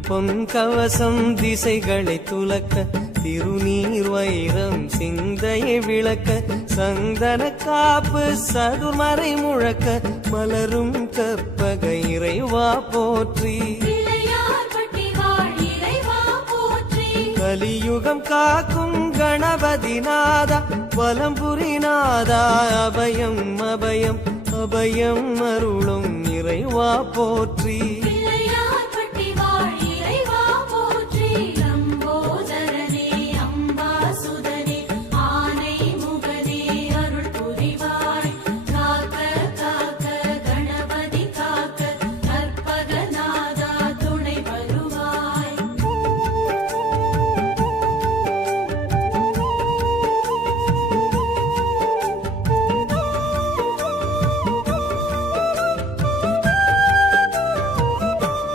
திருப்பொன் கவசம் திசைகளை துலக்க திருநீர் வைரம் சிந்தையை விளக்க சந்தன காப்பு சதுர்மறை முழக்க மலரும் கற்பக இறைவா போற்றி கலியுகம் காக்கும் கணபதிநாதா வலம்புரிநாதா அபயம் அபயம் அபயம் அருளும் இறைவா போற்றி.